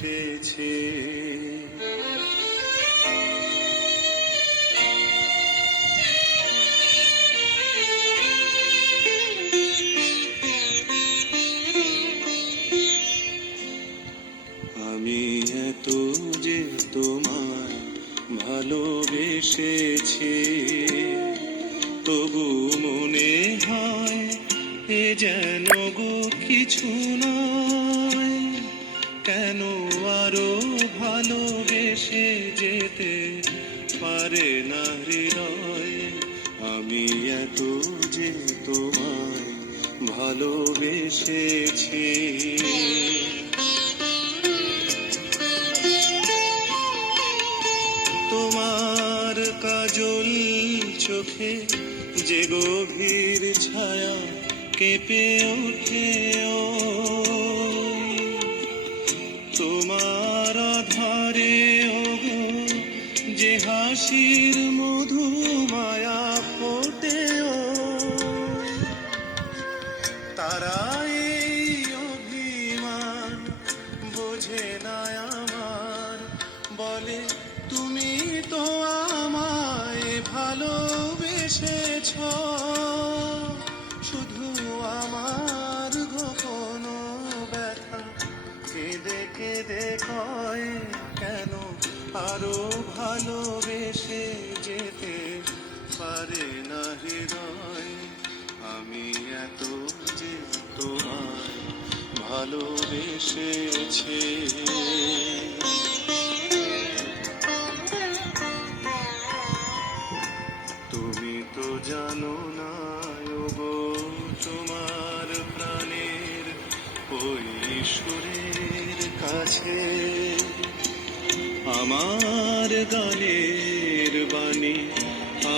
বসেছে। আমি এত যে তোমায় ভালোবেসেছি, তবু মনে হয় এ যেন গো কিছু নয়। কেন আরো ভালোবেসে যেতে পারে না হৃদয়? আমি এত যে তোমায় ভালোবেসেছি। তোমার কাজল চোখে যে গভীর ছায়া কেঁপে ওঠে, তোমার আধারে ওগো যে হাসির মধু মায়া ফোটে, তারা এই অভিমান বোঝে না আমার, বলে তুমি তো আমায় ভালোবেসেছ। শুধু আমার গোপন ব্যথা কেঁদে কেঁদে কয়, কেন আরো ভালোবেসে যেতে পারে না হৃদয়? আমি এত যে তোমায় ভালোবেসেছি। তুমি তো জানো না ওগো, তোমার প্রাণের ওই সুরের কাছে আমার গানের বাণী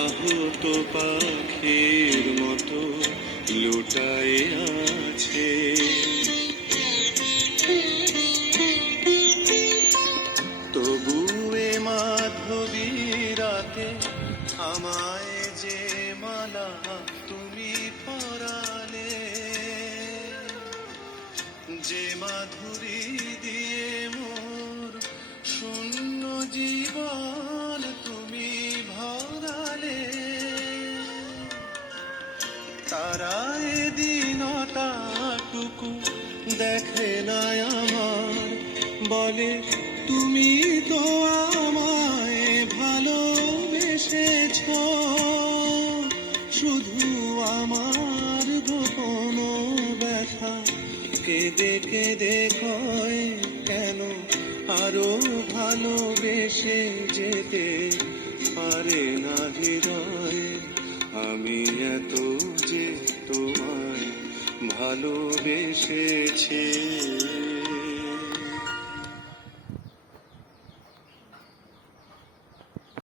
আহত পাখির মতো লুটায় আছে। তবু এ মাধবী রাতে আমায় যে মালা তুমি পরালে, যে মাধুরী দিয়ে মোর শূন্য জীবন তুমি ভরালে, তারা এ দিনটাটুকু দেখে না আমার, বলে তুমি তো আমায় ভালোবেসেছ। শুধু আমার গোপন ব্যথা কেঁদে কেঁদে কয়, কেন আরো ভালোবেসে যেতে পারে না হৃদয়? আমি এত যে তোমায় ভালোবেসেছি।